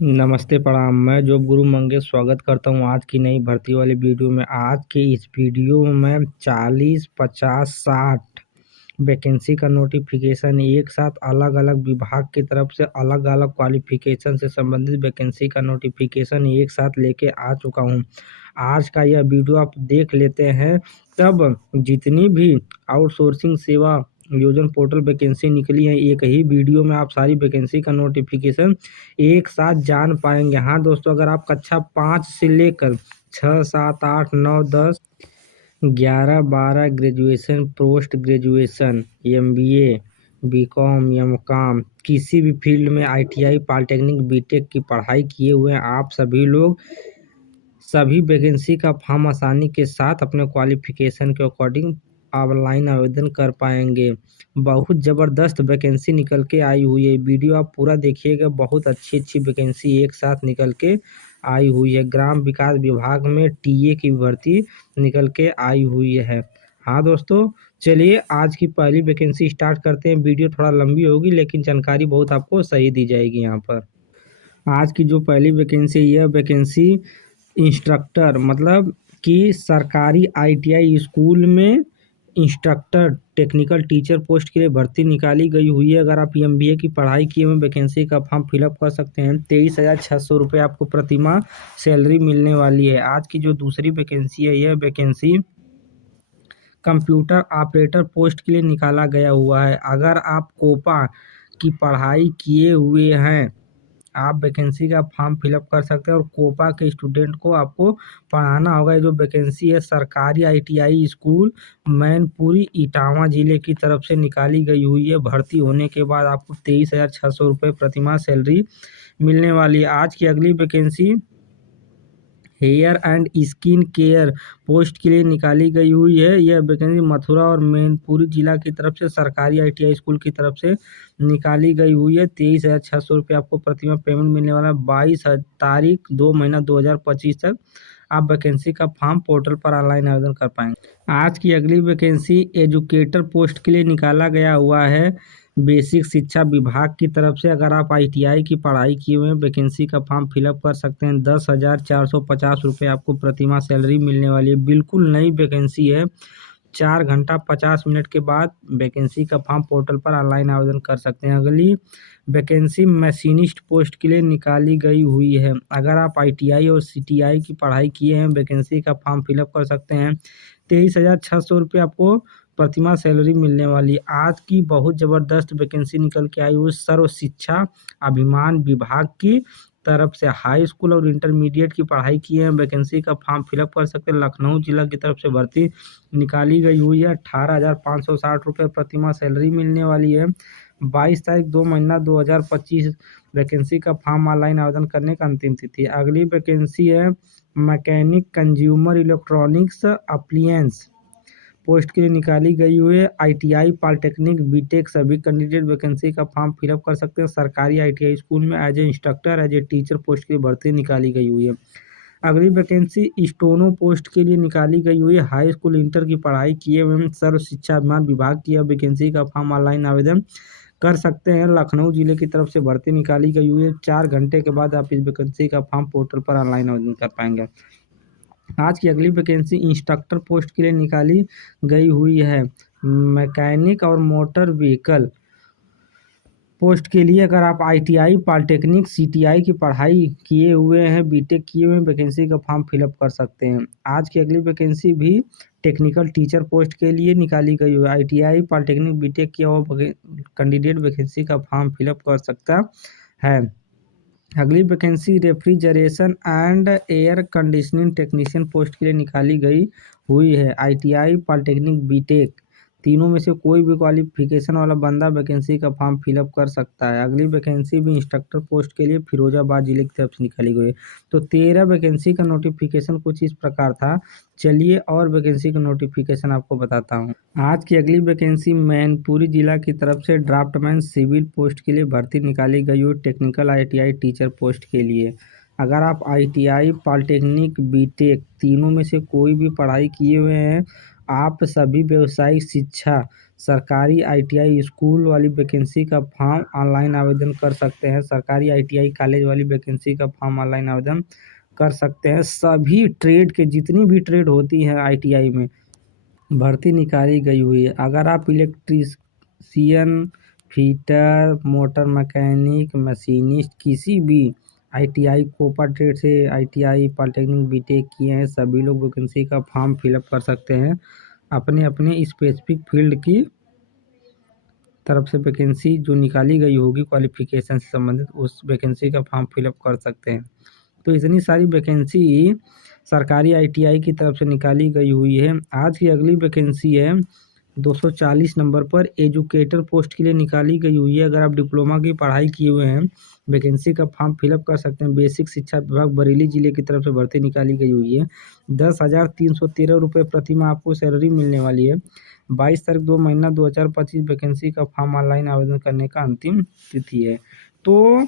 नमस्ते प्रणाम। मैं जॉब गुरु मंगेश स्वागत करता हूं आज की नई भर्ती वाली वीडियो में। आज के इस वीडियो में मैं 40, 50, 60 वैकेंसी का नोटिफिकेशन एक साथ अलग अलग विभाग की तरफ से अलग अलग क्वालिफिकेशन से संबंधित वैकेंसी का नोटिफिकेशन एक साथ लेके आ चुका हूं। आज का यह वीडियो आप देख लेते हैं, तब जितनी भी आउटसोर्सिंग सेवा योजना पोर्टल वैकेंसी निकली है एक ही वीडियो में आप सारी वैकेंसी का नोटिफिकेशन एक साथ जान पाएंगे। हाँ दोस्तों, अगर आप कक्षा 5 से लेकर 6, 7, 8, 9, 10, 11, 12 graduation, post graduation, MBA, BCom, MCom किसी भी फील्ड में ITI, पॉलिटेक्निक, BTech की पढ़ाई किए हुए हैं आप सभी लोग सभी वैकेंसी का फॉर्म आसानी के साथ अपने क्वालिफिकेशन के अकॉर्डिंग ऑनलाइन आवेदन कर पाएंगे। बहुत ज़बरदस्त वैकेंसी निकल के आई हुई है, वीडियो आप पूरा देखिएगा। बहुत अच्छी अच्छी वैकेंसी एक साथ निकल के आई हुई है। ग्राम विकास विभाग में TA की भर्ती निकल के आई हुई है। हाँ दोस्तों, चलिए आज की पहली वैकेंसी स्टार्ट करते हैं। वीडियो थोड़ा लंबी होगी लेकिन जानकारी बहुत आपको सही दी जाएगी। यहाँ पर आज की जो पहली वैकेंसी है, यह वैकेंसी इंस्ट्रक्टर मतलब कि सरकारी ITI स्कूल में इंस्ट्रक्टर टेक्निकल टीचर पोस्ट के लिए भर्ती निकाली गई हुई है। अगर आप MBA की पढ़ाई किए हुए वैकेंसी का फॉर्म फिलअप कर सकते हैं। 23,600 रुपये आपको प्रतिमाह सैलरी मिलने वाली है। आज की जो दूसरी वैकेंसी है, यह वैकेंसी कंप्यूटर ऑपरेटर पोस्ट के लिए निकाला गया हुआ है। अगर आप कोपा की पढ़ाई किए हुए हैं, आप वैकेंसी का फॉर्म फिलअप कर सकते हैं और कोपा के स्टूडेंट को आपको पढ़ाना होगा। ये जो वैकेंसी है सरकारी ITI स्कूल मैनपुरी इटावा जिले की तरफ से निकाली गई हुई है। भर्ती होने के बाद आपको 23,600 रुपये प्रतिमाह सैलरी मिलने वाली है। आज की अगली vacancy hair and skin care post के लिए निकाली गई हुई है। यह वैकेंसी मथुरा और मैनपुरी जिला की तरफ से सरकारी ITI स्कूल की तरफ से निकाली गई हुई है। 23,600 रुपये आपको प्रतिमाह पेमेंट मिलने वाला है। 22 तारीख 2 महीना 2025 तक आप वैकेंसी का फॉर्म पोर्टल पर ऑनलाइन आवेदन कर पाएंगे। आज की अगली वैकेंसी एजुकेटर पोस्ट के लिए निकाला गया हुआ है बेसिक शिक्षा विभाग की तरफ से। अगर आप ITI की पढ़ाई किए हुए हैं, वैकेंसी का फॉर्म फिलअप कर सकते हैं। 10,450 रुपये आपको प्रतिमाह सैलरी मिलने वाली है। बिल्कुल नई वैकेंसी है। 4 घंटा 50 मिनट के बाद वैकेंसी का फॉर्म पोर्टल पर ऑनलाइन आवेदन कर सकते हैं। अगली वैकेंसी मशीनिस्ट पोस्ट के लिए निकाली गई हुई है। अगर आप ITI और CTI की पढ़ाई किए हैं, वैकेंसी का फॉर्म फिलअप कर सकते हैं। 23,600 रुपये आपको प्रतिमाह सैलरी मिलने वाली। आज की बहुत ज़बरदस्त वैकेंसी निकल के आई हुई सर्व शिक्षा अभियान विभाग की तरफ से। हाई स्कूल और इंटरमीडिएट की पढ़ाई किए हैं, वैकेंसी का फॉर्म फिलअप कर सकते हैं। लखनऊ जिला की तरफ से भर्ती निकाली गई हुई है। 18,560 रुपये प्रतिमाह सैलरी मिलने वाली है। 22 तारीख 2 महीना 2025 वैकेंसी का फॉर्म ऑनलाइन आवेदन करने का अंतिम तिथि। अगली वैकेंसी है mechanic consumer electronics appliance post के लिए निकाली गई हुई है। ITI पॉलिटेक्निक BTech सभी कैंडिडेट वैकेंसी का फॉर्म फिलअप कर सकते हैं। सरकारी ITI स्कूल में as a instructor as a teacher post की भर्ती निकाली गई हुई है। अगली वैकेंसी स्टोनो पोस्ट के लिए निकाली गई हुई है। हाई स्कूल इंटर की पढ़ाई किए हुए सर्व शिक्षा अभियान विभाग की वैकेंसी का फॉर्म ऑनलाइन आवेदन कर सकते हैं। लखनऊ जिले की तरफ से भर्ती निकाली गई हुई है। 4 घंटे के बाद आप इस वैकेंसी का फॉर्म पोर्टल पर ऑनलाइन आवेदन कर पाएंगे। आज की अगली वैकेंसी इंस्ट्रक्टर पोस्ट के लिए निकाली गई हुई है। मैकेनिक और मोटर व्हीकल पोस्ट के लिए अगर आप ITI पॉलिटेक्निक CTI की पढ़ाई किए हुए हैं, BTech किए हुए हैं, वैकेंसी का फॉर्म फिलअप कर सकते हैं। आज की अगली वैकेंसी भी टेक्निकल टीचर पोस्ट के लिए निकाली गई हुई है। ITI पॉलिटेक्निक BTech किया हुआ कैंडिडेट वैकेंसी का फॉर्म फिलअप कर सकता है। अगली vacancy refrigeration and air conditioning technician post के लिए निकाली गई हुई है। ITI पॉलिटेक्निक BTech तीनों में से कोई भी क्वालिफिकेशन वाला बंदा वैकेंसी का फॉर्म फिलअप कर सकता है। अगली वैकेंसी भी इंस्ट्रक्टर पोस्ट के लिए फिरोजाबाद जिले की तरफ से निकाली गई है। तो 13 वैकेंसी का नोटिफिकेशन कुछ इस प्रकार था। चलिए और वैकेंसी का नोटिफिकेशन आपको बताता हूँ। आज की अगली वैकेंसी मैनपुरी जिला की तरफ से ड्राफ्टमैन सिविल पोस्ट के लिए भर्ती निकाली गई हुई टेक्निकल ITI टीचर पोस्ट के लिए। अगर आप ITI पॉलिटेक्निक BTech तीनों में से कोई भी पढ़ाई किए हुए हैं, आप सभी व्यावसायिक शिक्षा सरकारी ITI स्कूल वाली वैकेंसी का फॉर्म ऑनलाइन आवेदन कर सकते हैं। सरकारी ITI कॉलेज वाली वैकेंसी का फॉर्म ऑनलाइन आवेदन कर सकते हैं। सभी ट्रेड के जितनी भी ट्रेड होती हैं ITI में भर्ती निकाली गई हुई है। अगर आप electrician, fitter, motor mechanic, machinist किसी भी ITI कोपा ट्रेड से ITI पॉलिटेक्निक बीटेक किए हैं सभी लोग वैकेंसी का फॉर्म फिलअप कर सकते हैं। अपने अपने स्पेसिफिक फील्ड की तरफ से वैकेंसी जो निकाली गई होगी क्वालिफिकेशन से संबंधित उस वैकेंसी का फॉर्म फिलअप कर सकते हैं। तो इतनी सारी वैकेंसी सरकारी ITI की तरफ से निकाली गई हुई है। आज की अगली वैकेंसी है 240 नंबर पर एजुकेटर पोस्ट के लिए निकाली गई हुई है। अगर आप डिप्लोमा की पढ़ाई किए हुए हैं वैकेंसी का फॉर्म फिलअप कर सकते हैं। बेसिक शिक्षा विभाग बरेली जिले की तरफ से भर्ती निकाली गई हुई है। 10,313 रुपये प्रति माह आपको सैलरी मिलने वाली है। 22 तारीख 2 महीना 2025 वैकेंसी का फॉर्म ऑनलाइन आवेदन करने का अंतिम तिथि है। तो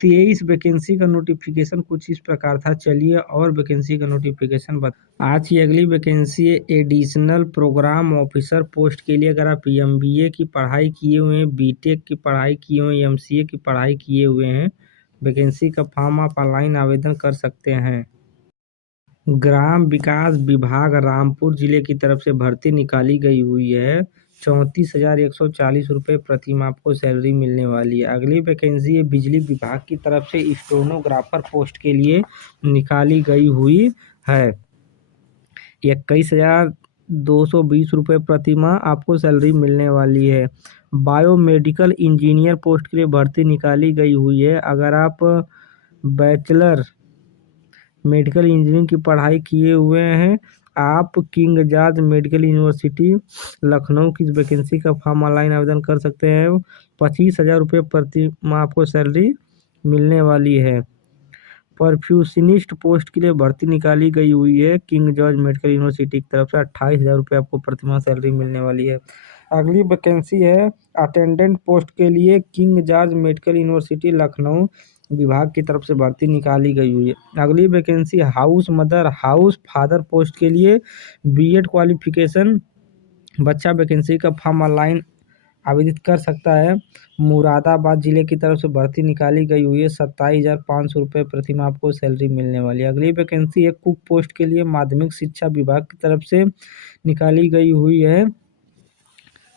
23 वैकेंसी का नोटिफिकेशन कुछ इस प्रकार था। चलिए और वैकेंसी का नोटिफिकेशन आज की अगली वैकेंसी है एडिशनल प्रोग्राम ऑफिसर पोस्ट के लिए। अगर आप MBA की पढ़ाई किए हुए हैं, BTech की पढ़ाई किए हुए हैं, MCA की पढ़ाई किए हुए हैं वैकेंसी का फॉर्म आप ऑनलाइन आवेदन कर सकते हैं। ग्राम विकास विभाग रामपुर जिले की तरफ से भर्ती निकाली गई हुई है। 34,140 रुपये प्रति माह आपको सैलरी मिलने वाली है। अगली वैकेंसी है बिजली विभाग की तरफ से स्टेनोग्राफर पोस्ट के लिए निकाली गई हुई है। 21,220 रुपये प्रति माह आपको सैलरी मिलने वाली है। बायोमेडिकल इंजीनियर पोस्ट के लिए भर्ती निकाली गई हुई है। अगर आप बैचलर मेडिकल इंजीनियरिंग की पढ़ाई किए हुए हैं आप king George medical university Lucknow की वैकेंसी का फॉर्म ऑनलाइन आवेदन कर सकते हैं। 25,000 रुपये प्रति माह आपको सैलरी मिलने वाली है। परफ्यूशनिस्ट पोस्ट के लिए भर्ती निकाली गई हुई है किंग जॉर्ज मेडिकल यूनिवर्सिटी की तरफ से 28,000 रुपये आपको प्रति माह सैलरी मिलने वाली है। अगली वैकेंसी है अटेंडेंट पोस्ट के लिए king George medical university Lucknow विभाग की तरफ से भर्ती निकाली गई हुई है। अगली vacancy house mother house father post के लिए B.Ed क्वालिफिकेशन बच्चा वैकेंसी का फॉर्म ऑनलाइन आवेदित कर सकता है। मुरादाबाद जिले की तरफ से भर्ती निकाली गई हुई है। 27,500 रुपये प्रति माह आपको सैलरी मिलने वाली है। अगली वैकेंसी है कुक पोस्ट के लिए माध्यमिक शिक्षा विभाग की तरफ से निकाली गई हुई है।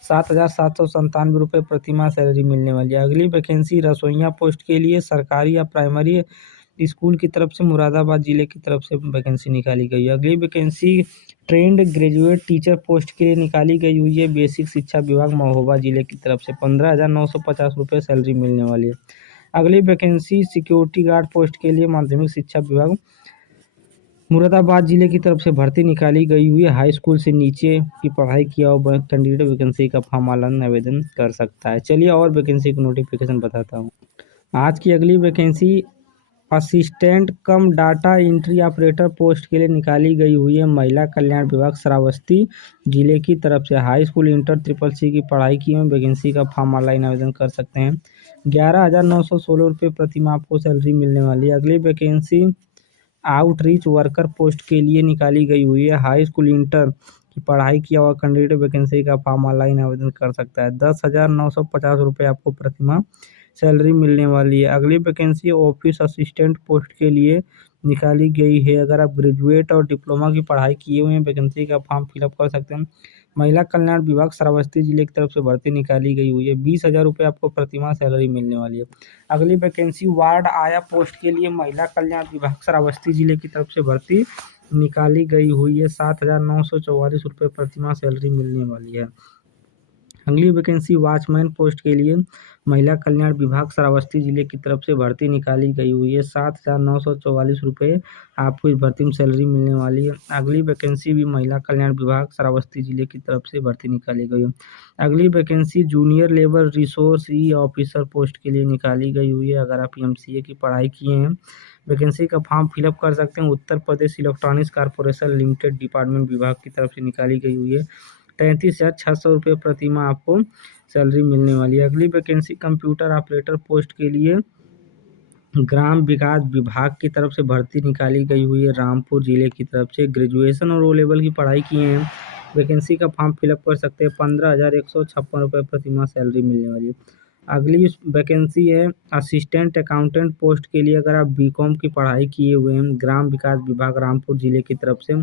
7,797 रुपये प्रति माह सैलरी मिलने वाली है। अगली वैकेंसी रसोइया पोस्ट के लिए सरकारी या प्राइमरी स्कूल की तरफ से मुरादाबाद जिले की तरफ से वैकेंसी निकाली गई है। अगली vacancy trained graduate teacher post के लिए निकाली गई हुई है। बेसिक शिक्षा विभाग महोबा जिले की तरफ से 15,950 रुपये सैलरी मिलने वाली है। अगली वैकेंसी सिक्योरिटी गार्ड पोस्ट के लिए माध्यमिक शिक्षा विभाग मुरादाबाद जिले की तरफ से भर्ती निकाली गई हुई है। हाई स्कूल से नीचे की पढ़ाई किया हुआ कैंडिडेट वैकेंसी का फॉर्म ऑनलाइन आवेदन कर सकता है। चलिए और वैकेंसी का नोटिफिकेशन बताता हूँ। आज की अगली वैकेंसी असिस्टेंट कम डाटा एंट्री ऑपरेटर पोस्ट के लिए निकाली गई हुई है। महिला कल्याण विभाग श्रावस्ती जिले की तरफ से हाई स्कूल इंटर CCC की पढ़ाई की हुई वैकेंसी का फॉर्म ऑनलाइन आवेदन कर सकते हैं। 11,916 रुपये प्रति माह आपको सैलरी मिलने वाली है। अगली वैकेंसी आउटरीच वर्कर पोस्ट के लिए निकाली गई हुई है। हाई स्कूल इंटर की पढ़ाई किया हुआ कैंडिडेट वैकेंसी का फॉर्म ऑनलाइन आवेदन कर सकता है। 10,950 रुपये आपको प्रति माह सैलरी मिलने वाली है। अगली वैकेंसी ऑफिस असिस्टेंट पोस्ट के लिए निकाली गई है। अगर आप ग्रेजुएट और डिप्लोमा की पढ़ाई किए हुए हैं वैकेंसी का फॉर्म फिलअप कर सकते हैं। महिला कल्याण विभाग श्रावस्ती जिले की तरफ से भर्ती निकाली गई हुई है। 20,000 रुपये आपको प्रति माह सैलरी मिलने वाली है। अगली वैकेंसी वार्ड आया पोस्ट के लिए महिला कल्याण विभाग श्रावस्ती जिले की तरफ से भर्ती निकाली गई हुई है। 7,944 रुपये प्रति माह सैलरी मिलने वाली है। अगली वैकेंसी वॉचमैन पोस्ट के लिए महिला कल्याण विभाग श्रावस्ती जिले की तरफ से भर्ती निकाली गई हुई है। 7,944 रुपये आपको इस भर्ती में सैलरी मिलने वाली है। अगली वैकेंसी भी महिला कल्याण विभाग श्रावस्ती जिले की तरफ से भर्ती निकाली गई है। अगली vacancy junior labour resource officer post के लिए निकाली गई हुई है। अगर आप MCA की पढ़ाई किए हैं वैकेंसी का फॉर्म फिलअप कर सकते हैं। Uttar Pradesh electronics corporation limited department विभाग की तरफ से निकाली गई हुई है। 33,600 रुपये प्रति माह आपको सैलरी मिलने वाली है। अगली वैकेंसी कंप्यूटर ऑपरेटर पोस्ट के लिए ग्राम विकास विभाग की तरफ से भर्ती निकाली गई हुई है। रामपुर जिले की तरफ से ग्रेजुएशन और O लेवल की पढ़ाई किए हैं वैकेंसी का फॉर्म फिलअप कर सकते हैं। 15,156 रुपये प्रति माह सैलरी मिलने वाली है। अगली वैकेंसी है असिस्टेंट अकाउंटेंट पोस्ट के लिए। अगर आप बीकॉम की पढ़ाई किए हुए हैं, ग्राम विकास विभाग रामपुर जिले की तरफ से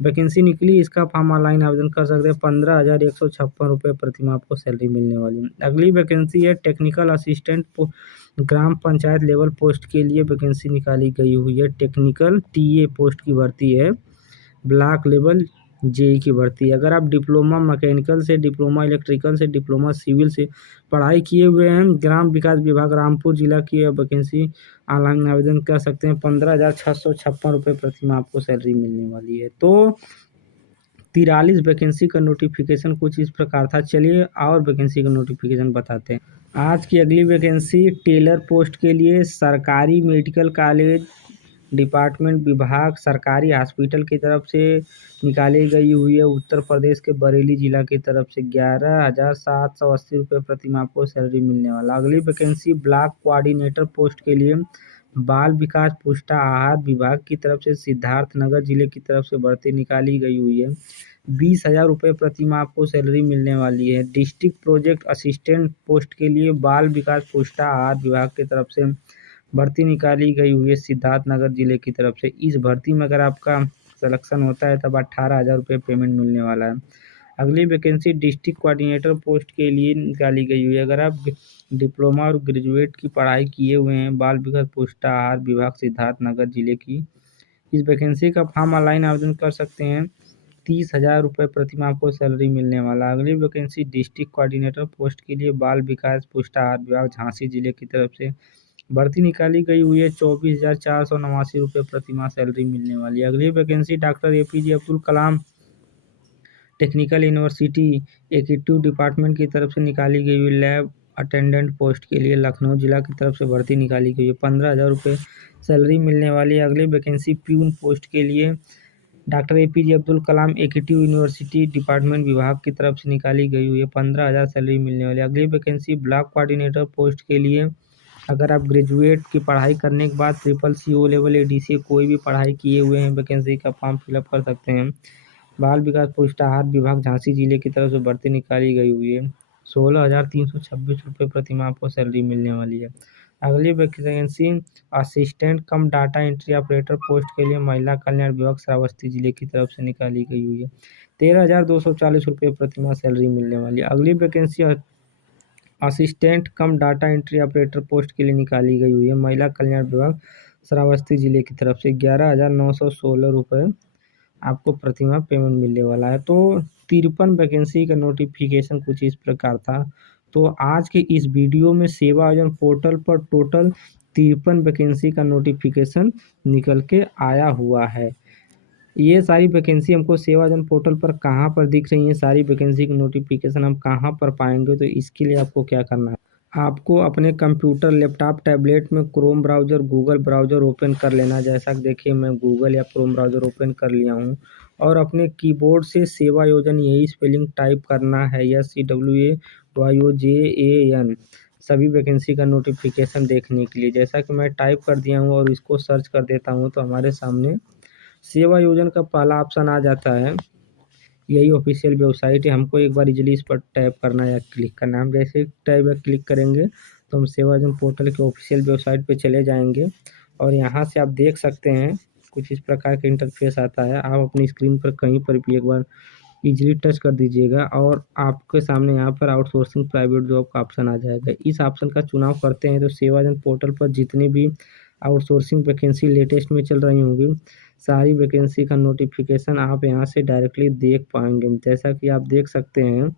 वैकेंसी निकली। इसका फॉर्म ऑनलाइन आवेदन कर सकते हैं। 15,156 रुपये प्रति माह आपको सैलरी मिलने वाली है। अगली वैकेंसी है टेक्निकल असिस्टेंट ग्राम पंचायत लेवल पोस्ट के लिए वैकेंसी निकाली गई हुई है। टेक्निकल टीए पोस्ट की भर्ती है, ब्लॉक लेवल जेई की भर्ती है। अगर आप डिप्लोमा मैकेनिकल से, डिप्लोमा इलेक्ट्रिकल से, डिप्लोमा सिविल से पढ़ाई किए हुए हैं, ग्राम विकास विभाग रामपुर जिला की वैकेंसी ऑनलाइन आवेदन कर सकते हैं। 15,656 रुपये प्रति माह आपको सैलरी मिलने वाली है। तो 43 वैकेंसी का नोटिफिकेशन कुछ इस प्रकार था। चलिए और वैकेंसी का नोटिफिकेशन बताते हैं। आज की अगली वैकेंसी टेलर पोस्ट के लिए सरकारी मेडिकल कॉलेज डिपार्टमेंट विभाग सरकारी हॉस्पिटल की तरफ से निकाली गई हुई है। उत्तर प्रदेश के बरेली जिला की तरफ से 11,780 रुपये प्रति माह आपको सैलरी मिलने वाला। अगली वैकेंसी ब्लॉक कोऑर्डिनेटर पोस्ट के लिए बाल विकास पुष्टा आहार विभाग की तरफ से सिद्धार्थनगर जिले की तरफ से भर्ती निकाली गई हुई है। 20,000 रुपये प्रति माह आपको सैलरी मिलने वाली है। डिस्ट्रिक्ट प्रोजेक्ट असिस्टेंट पोस्ट के लिए बाल विकास पुष्टा आहार विभाग की तरफ से भर्ती निकाली गई हुई है सिद्धार्थनगर जिले की तरफ से। इस भर्ती में अगर आपका सिलेक्शन होता है तब 18,000 रुपये पेमेंट मिलने वाला है। अगली वैकेंसी डिस्ट्रिक्ट कोऑर्डिनेटर पोस्ट के लिए निकाली गई हुई है। अगर आप डिप्लोमा और ग्रेजुएट की पढ़ाई किए हुए हैं, बाल विकास पुष्टा आहार विभाग सिद्धार्थनगर जिले की, इस वैकेंसी का फॉर्म ऑनलाइन आवेदन कर सकते हैं। 30,000 रुपये प्रति माह आपको सैलरी मिलने वाला। अगली वैकेंसी डिस्ट्रिक्ट कोऑर्डिनेटर पोस्ट के लिए बाल विकास पुष्टा आहार विभाग झांसी जिले की तरफ से भर्ती निकाली गई हुई है। 24,489 रुपये प्रति माह सैलरी मिलने वाली है। अगली vacancy doctor APJ Abdul Kalam technical university executive department की तरफ से निकाली गई हुई लैब अटेंडेंट पोस्ट के लिए लखनऊ जिला की तरफ से भर्ती निकाली गई है। 15,000 रुपये सैलरी मिलने वाली है। अगली वैकेंसी प्यून पोस्ट के लिए doctor APJ Abdul Kalam executive university department विभाग की तरफ से निकाली गई हुई है। 15,000 सैलरी मिलने वाली है। अगली वैकेंसी ब्लॉक कोऑर्डिनेटर पोस्ट के लिए अगर आप ग्रेजुएट की पढ़ाई करने के बाद CCC O लेवल ADC कोई भी पढ़ाई किए हुए हैं, वैकेंसी का फॉर्म फिलअप कर सकते हैं। बाल विकास पुष्टा आहार विभाग झांसी जिले की तरफ से भर्ती निकाली गई हुई है। 16,326 रुपये प्रति माह आपको सैलरी मिलने वाली है। अगली वैकेंसी असिस्टेंट कम डाटा एंट्री ऑपरेटर पोस्ट के लिए महिला कल्याण विभाग श्रावस्ती जिले की तरफ से निकाली गई हुई है। 13,240 रुपये प्रति माह सैलरी मिलने वाली है। अगली वैकेंसी असिस्टेंट कम डाटा एंट्री ऑपरेटर पोस्ट के लिए निकाली गई हुई है। महिला कल्याण विभाग श्रावस्ती जिले की तरफ से 11,916 रुपये आपको प्रति माह पेमेंट मिलने वाला है। तो 53 वैकेंसी का नोटिफिकेशन कुछ इस प्रकार था। तो आज के इस वीडियो में सेवा आयोजन पोर्टल पर टोटल 53 वैकेंसी का नोटिफिकेशन निकल के आया हुआ है। ये सारी वैकेंसी हमको सेवा आयोजन पोर्टल पर कहाँ पर दिख रही है, सारी वैकेंसी की नोटिफिकेशन हम कहाँ पर पाएंगे? तो इसके लिए आपको क्या करना है, आपको अपने कंप्यूटर, लैपटॉप, टैबलेट में Chrome browser, Google browser open कर लेना। जैसा कि देखिए मैं गूगल या क्रोम ब्राउज़र ओपन कर लिया हूँ और अपने कीबोर्ड से सेवा योजन यही स्पेलिंग टाइप करना है, SEWAYOJAN, सभी वैकेंसी का नोटिफिकेशन देखने के लिए। जैसा कि मैं टाइप कर दिया हूँ और इसको सर्च कर देता हूँ तो हमारे सामने सेवा योजन का पहला ऑप्शन आ जाता है। यही ऑफिशियल वेबसाइट है। हमको एक बार इजीली इस पर टैप करना है या क्लिक करना है। हम जैसे टैप या क्लिक करेंगे तो हम सेवा योजन पोर्टल के ऑफिशियल वेबसाइट पे चले जाएंगे और यहाँ से आप देख सकते हैं कुछ इस प्रकार का इंटरफेस आता है। आप अपनी स्क्रीन पर कहीं पर भी एक बार इजीली टच कर दीजिएगा और आपके सामने यहाँ पर आउटसोर्सिंग प्राइवेट जॉब का ऑप्शन आ जाएगा। इस ऑप्शन का चुनाव करते हैं तो सेवा योजन पोर्टल पर जितनी भी आउटसोर्सिंग वैकेंसी लेटेस्ट में चल रही होंगी, सारी वैकेंसी का नोटिफिकेशन आप यहाँ से डायरेक्टली देख पाएंगे। जैसा कि आप देख सकते हैं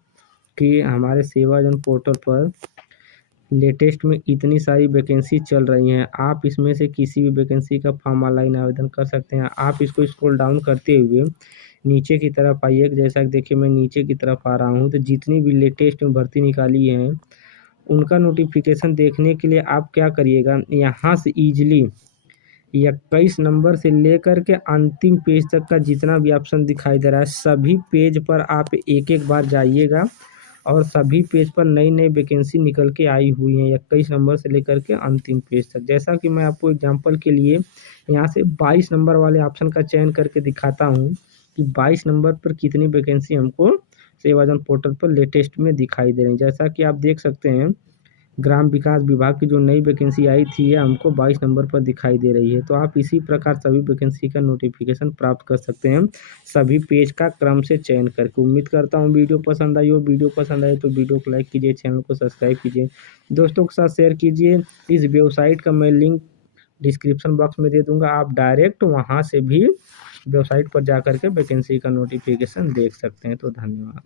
कि हमारे सेवा योजन पोर्टल पर लेटेस्ट में इतनी सारी वैकेंसी चल रही हैं। आप इसमें से किसी भी वैकेंसी का फॉर्म ऑनलाइन आवेदन कर सकते हैं। आप इसको स्क्रॉल डाउन करते हुए नीचे की तरफ आइए। जैसा कि देखिए मैं नीचे की तरफ आ रहा हूँ तो जितनी भी लेटेस्ट में भर्ती निकाली है उनका नोटिफिकेशन देखने के लिए आप क्या करिएगा, यहाँ से ईजिली 21 नंबर से लेकर के अंतिम पेज तक का जितना भी ऑप्शन दिखाई दे रहा है सभी पेज पर आप एक एक बार जाइएगा और सभी पेज पर नई नई वैकेंसी निकल के आई हुई हैं 21 नंबर से लेकर के अंतिम पेज तक। जैसा कि मैं आपको एग्जांपल के लिए यहाँ से 22 नंबर वाले ऑप्शन का चयन करके दिखाता हूँ। कि 22 नंबर पर कितनी वैकेंसी हमको सेवा योजना पोर्टल पर लेटेस्ट में दिखाई दे रही है। जैसा कि आप देख सकते हैं, ग्राम विकास विभाग की जो नई वैकेंसी आई थी ये हमको 22 नंबर पर दिखाई दे रही है। तो आप इसी प्रकार सभी वैकेंसी का नोटिफिकेशन प्राप्त कर सकते हैं सभी पेज का क्रम से चयन करके। उम्मीद करता हूँ वीडियो पसंद आई हो। वीडियो पसंद आए तो वीडियो को लाइक कीजिए, चैनल को सब्सक्राइब कीजिए, दोस्तों के साथ शेयर कीजिए। इस वेबसाइट का मैं लिंक डिस्क्रिप्शन बॉक्स में दे दूंगा, आप डायरेक्ट वहाँ से भी वेबसाइट पर जा कर के वैकेंसी का नोटिफिकेशन देख सकते हैं। तो धन्यवाद।